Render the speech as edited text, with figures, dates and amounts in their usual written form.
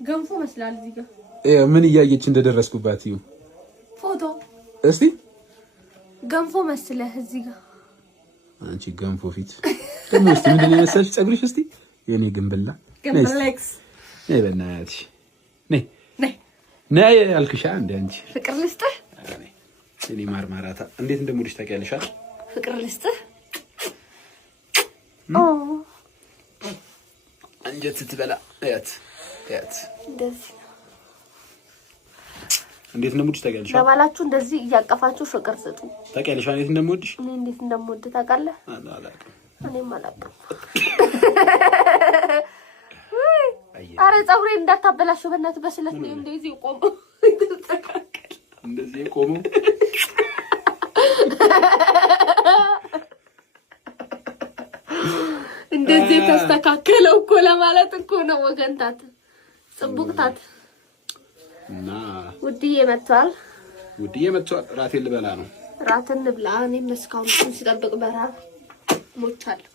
ገንፎ መስላል እዚህ ጋር ምን እያየች እንደደረስኩባት እዩ ፎቶ እስቲ ገንፎ መስለህ እዚህ ጋር አንቺ ገንፎ ፊት ደግሞ እስቲ ምንድነው የመሰልሽ ፀጉርሽ እስቲ የኔ ግንብላ ግንብላክስ ነይ በእናትሽ ነይ አልክሻ እንደ አንቺ ፍቅር ልስጥህ እኔ ማርማራታ እንዴት እንደምወድሽ ታውቂያለሽ አይደል ፍቅር ልስጥህ አንጀት ስትበላ ያት እንደዚህ እንዴት እንደምወድሽ ታውቂያለሽ ለባላችሁ እንደዚህ እያቀፋችሁ ፍቅር ስጡ ታውቂያለሽ እንዴት እንደምወድሽ እኔ እንዴት እንደምወድ ታውቃለህ አላውቅም እኔም አላውቅም አረ ፀጉሬ እንዳታበላሽ በእናትህ በስለት ነው እንደዚህ ቆሞ እንደዚህ ቆሞ እንደዚህ ተስተካከለው እኮ ለማለት እኮ ነው ወገንታት ጽቡቅታት እና ውድዬ መጥቷል ራቴን ልበላ ነው ራትን ልብላ እኔም እስካሁን ስጠብቅ በረሃብ ሞቻለሁ